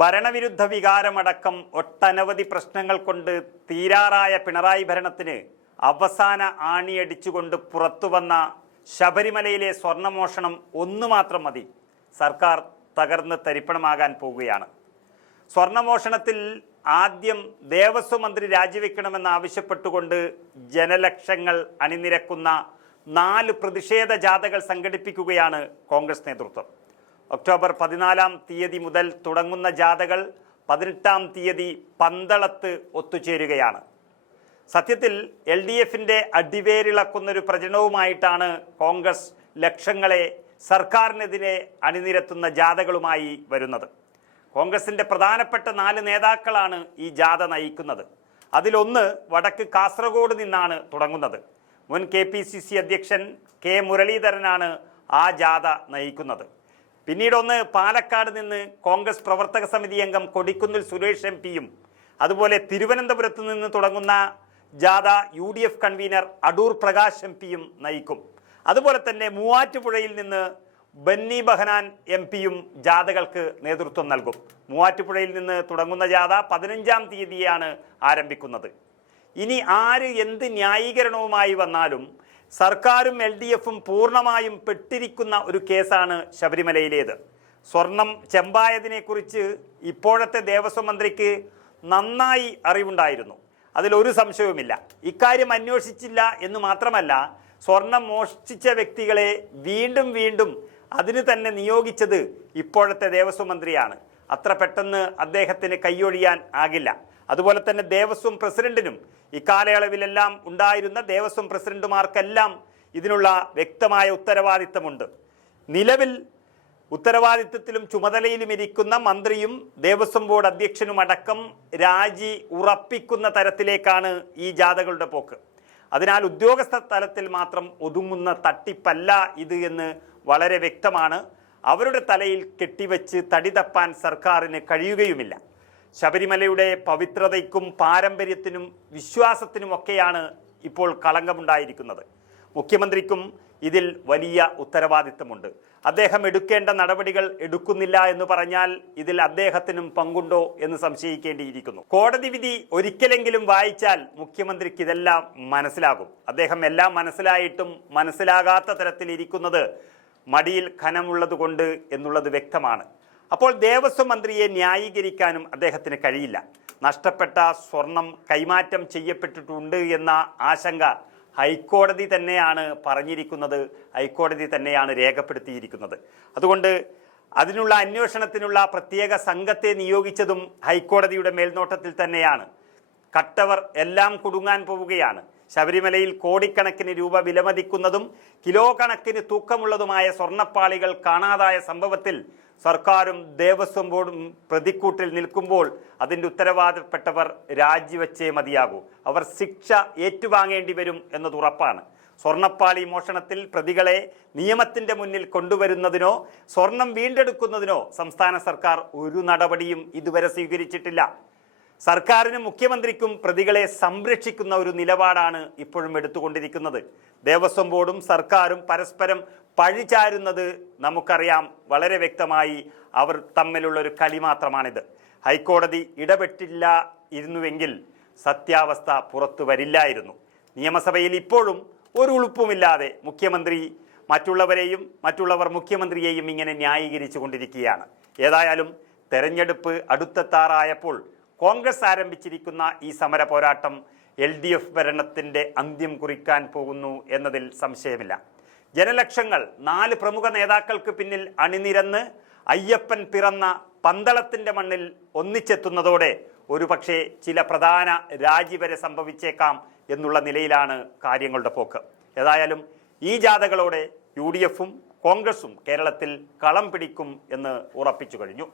ഭരണവിരുദ്ധ വികാരമടക്കം ഒട്ടനവധി പ്രശ്നങ്ങൾ കൊണ്ട് തീരാറായ പിണറായി ഭരണത്തിന് അവസാന ആണിയടിച്ചുകൊണ്ട് പുറത്തുവന്ന ശബരിമലയിലെ സ്വർണമോഷണം ഒന്നു മാത്രം മതി. സർക്കാർ തകർന്ന് തരിപ്പണമാകാൻ പോവുകയാണ്. സ്വർണമോഷണത്തിൽ ആദ്യം ദേവസ്വം മന്ത്രി രാജിവെക്കണമെന്ന് ആവശ്യപ്പെട്ടുകൊണ്ട് ജനലക്ഷങ്ങൾ അണിനിരക്കുന്ന നാല് പ്രതിഷേധ ജാഥകൾ സംഘടിപ്പിക്കുകയാണ് കോൺഗ്രസ് നേതൃത്വം. ഒക്ടോബർ പതിനാലാം തീയതി മുതൽ തുടങ്ങുന്ന ജാഥകൾ പതിനെട്ടാം തീയതി പന്തളത്ത് ഒത്തുചേരുകയാണ്. സത്യത്തിൽ എൽ ഡി എഫിന്റെ അടിവേരിളക്കുന്നൊരു പ്രചരണവുമായിട്ടാണ് കോൺഗ്രസ് ലക്ഷങ്ങളെ സർക്കാരിനെതിരെ അണിനിരത്തുന്ന ജാഥകളുമായി വരുന്നത്. കോൺഗ്രസിന്റെ പ്രധാനപ്പെട്ട നാല് നേതാക്കളാണ് ഈ ജാഥ നയിക്കുന്നത്. അതിലൊന്ന് വടക്ക് കാസർഗോഡ് നിന്നാണ് തുടങ്ങുന്നത്. മുൻ കെ പി സി സി അധ്യക്ഷൻ കെ മുരളീധരനാണ് ആ ജാഥ നയിക്കുന്നത്. പിന്നീടൊന്ന് പാലക്കാട് നിന്ന് കോൺഗ്രസ് പ്രവർത്തക സമിതി അംഗം കൊടിക്കുന്നിൽ സുരേഷ് എം പിയും അതുപോലെ തിരുവനന്തപുരത്ത് നിന്ന് തുടങ്ങുന്ന ജാഥ U D F convener Adoor Prakash M പിയും നയിക്കും. അതുപോലെ തന്നെ മൂവാറ്റുപുഴയിൽ നിന്ന് ബന്നി ബഹനാൻ എം പിയും ജാഥകൾക്ക് നേതൃത്വം നൽകും. മൂവാറ്റുപുഴയിൽ നിന്ന് തുടങ്ങുന്ന ജാഥ പതിനഞ്ചാം തീയതിയാണ് ആരംഭിക്കുന്നത്. ഇനി ആര് എന്ത് ന്യായീകരണവുമായി വന്നാലും സർക്കാരും എൽ ഡി എഫും പൂർണമായും പെട്ടിരിക്കുന്ന ഒരു കേസാണ് ശബരിമലയിലേത്. സ്വർണം ചെമ്പായതിനെക്കുറിച്ച് ഇപ്പോഴത്തെ ദേവസ്വം മന്ത്രിക്ക് നന്നായി അറിവുണ്ടായിരുന്നു. അതിലൊരു സംശയവുമില്ല. ഇക്കാര്യം അന്വേഷിച്ചില്ല എന്ന് മാത്രമല്ല സ്വർണം മോഷ്ടിച്ച വ്യക്തികളെ വീണ്ടും വീണ്ടും അതിന് തന്നെ നിയോഗിച്ചത് ഇപ്പോഴത്തെ ദേവസ്വം മന്ത്രിയാണ്. അത്ര പെട്ടെന്ന് അദ്ദേഹത്തിന് കൈയൊഴിയാൻ ആകില്ല. അതുപോലെ തന്നെ ദേവസ്വം പ്രസിഡന്റിനും ഇക്കാലയളവിലെല്ലാം ഉണ്ടായിരുന്ന ദേവസ്വം പ്രസിഡന്റുമാർക്കെല്ലാം ഇതിനുള്ള വ്യക്തമായ ഉത്തരവാദിത്തമുണ്ട്. നിലവിൽ ഉത്തരവാദിത്തത്തിലും ചുമതലയിലും ഇരിക്കുന്ന മന്ത്രിയും ദേവസ്വം ബോർഡ് അധ്യക്ഷനും അടക്കം രാജി ഉറപ്പിക്കുന്ന തരത്തിലേക്കാണ് ഈ ജാഥകളുടെ പോക്ക്. അതിനാൽ ഉദ്യോഗസ്ഥ തലത്തിൽ മാത്രം ഒതുങ്ങുന്ന തട്ടിപ്പല്ല ഇത് എന്ന് വളരെ വ്യക്തമാണ്. അവരുടെ തലയിൽ കെട്ടിവെച്ച് തടി തപ്പാൻ സർക്കാരിന് കഴിയുകയുമില്ല. ശബരിമലയുടെ പവിത്രതയ്ക്കും പാരമ്പര്യത്തിനും വിശ്വാസത്തിനുമൊക്കെയാണ് ഇപ്പോൾ കളങ്കമുണ്ടായിരിക്കുന്നത്. മുഖ്യമന്ത്രിക്കും ഇതിൽ വലിയ ഉത്തരവാദിത്തമുണ്ട്. അദ്ദേഹം എടുക്കേണ്ട നടപടികൾ എടുക്കുന്നില്ല എന്ന് പറഞ്ഞാൽ ഇതിൽ അദ്ദേഹത്തിനും പങ്കുണ്ടോ എന്ന് സംശയിക്കേണ്ടിയിരിക്കുന്നു. കോടതി വിധി ഒരിക്കലെങ്കിലും വായിച്ചാൽ മുഖ്യമന്ത്രിക്ക് ഇതെല്ലാം മനസ്സിലാകും. അദ്ദേഹം എല്ലാം മനസ്സിലായിട്ടും മനസ്സിലാകാത്ത തരത്തിൽ ഇരിക്കുന്നത് മടിയിൽ ഖനമുള്ളത് കൊണ്ട് എന്നുള്ളത് വ്യക്തമാണ്. അപ്പോൾ ദേവസ്വം മന്ത്രിയെ ന്യായീകരിക്കാനും അദ്ദേഹത്തിന് കഴിയില്ല. നഷ്ടപ്പെട്ട സ്വർണം കൈമാറ്റം ചെയ്യപ്പെട്ടിട്ടുണ്ട് എന്ന ആശങ്ക ഹൈക്കോടതി തന്നെയാണ് പറഞ്ഞിരിക്കുന്നത് ഹൈക്കോടതി തന്നെയാണ് രേഖപ്പെടുത്തിയിരിക്കുന്നത്. അതുകൊണ്ട് അതിനുള്ള അന്വേഷണത്തിനുള്ള പ്രത്യേക സംഘത്തെ നിയോഗിച്ചതും ഹൈക്കോടതിയുടെ മേൽനോട്ടത്തിൽ തന്നെയാണ്. കട്ടവർ എല്ലാം കുടുങ്ങാൻ പോവുകയാണ്. ശബരിമലയിൽ കോടിക്കണക്കിന് രൂപ വിലമതിക്കുന്നതും കിലോ കണക്കിന് തൂക്കമുള്ളതുമായ സ്വർണപ്പാളികൾ കാണാതായ സംഭവത്തിൽ സർക്കാരും ദേവസ്വം ബോർഡും പ്രതിക്കൂട്ടിൽ നിൽക്കുമ്പോൾ അതിന്റെ ഉത്തരവാദപ്പെട്ടവർ രാജിവെച്ചേ മതിയാകൂ. അവർ ശിക്ഷ ഏറ്റുവാങ്ങേണ്ടി വരും എന്നത് ഉറപ്പാണ്. സ്വർണപ്പാളി മോഷണത്തിൽ പ്രതികളെ നിയമത്തിന്റെ മുന്നിൽ കൊണ്ടുവരുന്നതിനോ സ്വർണം വീണ്ടെടുക്കുന്നതിനോ സംസ്ഥാന സർക്കാർ ഒരു നടപടിയും ഇതുവരെ സ്വീകരിച്ചിട്ടില്ല. സർക്കാരിനും മുഖ്യമന്ത്രിക്കും പ്രതികളെ സംരക്ഷിക്കുന്ന ഒരു നിലപാടാണ് ഇപ്പോഴും എടുത്തുകൊണ്ടിരിക്കുന്നത്. ദേവസ്വം ബോർഡും സർക്കാരും പരസ്പരം പഴിചാരുന്നത് നമുക്കറിയാം. വളരെ വ്യക്തമായി അവർ തമ്മിലുള്ള ഒരു കളി മാത്രമാണിത്. ഹൈക്കോടതി ഇടപെട്ടില്ല ഇരുന്നുവെങ്കിൽ സത്യാവസ്ഥ പുറത്തു വരില്ലായിരുന്നു. നിയമസഭയിൽ ഇപ്പോഴും ഒരു ഉളുപ്പുമില്ലാതെ മുഖ്യമന്ത്രി മറ്റുള്ളവരെയും മറ്റുള്ളവർ മുഖ്യമന്ത്രിയെയും ഇങ്ങനെ ന്യായീകരിച്ചു കൊണ്ടിരിക്കുകയാണ് ഏതായാലും തെരഞ്ഞെടുപ്പ് അടുത്തെത്താറായപ്പോൾ കോൺഗ്രസ് ആരംഭിച്ചിരിക്കുന്ന ഈ സമര പോരാട്ടം എൽ ഡി എഫ് ഭരണത്തിന്റെ അന്ത്യം കുറിക്കാൻ പോകുന്നു എന്നതിൽ സംശയമില്ല. ജനലക്ഷങ്ങൾ നാല് പ്രമുഖ നേതാക്കൾക്ക് പിന്നിൽ അണിനിരന്ന് അയ്യപ്പൻ പിറന്ന പന്തളത്തിന്റെ മണ്ണിൽ ഒന്നിച്ചെത്തുന്നതോടെ ഒരുപക്ഷെ ചില പ്രധാന രാജി വരെ സംഭവിച്ചേക്കാം എന്നുള്ള നിലയിലാണ് കാര്യങ്ങളുടെ പോക്ക്. ഏതായാലും ഈ ജാഥകളോടെ യു ഡി എഫും കോൺഗ്രസും കേരളത്തിൽ കളം പിടിക്കും എന്ന് ഉറപ്പിച്ചു കഴിഞ്ഞു.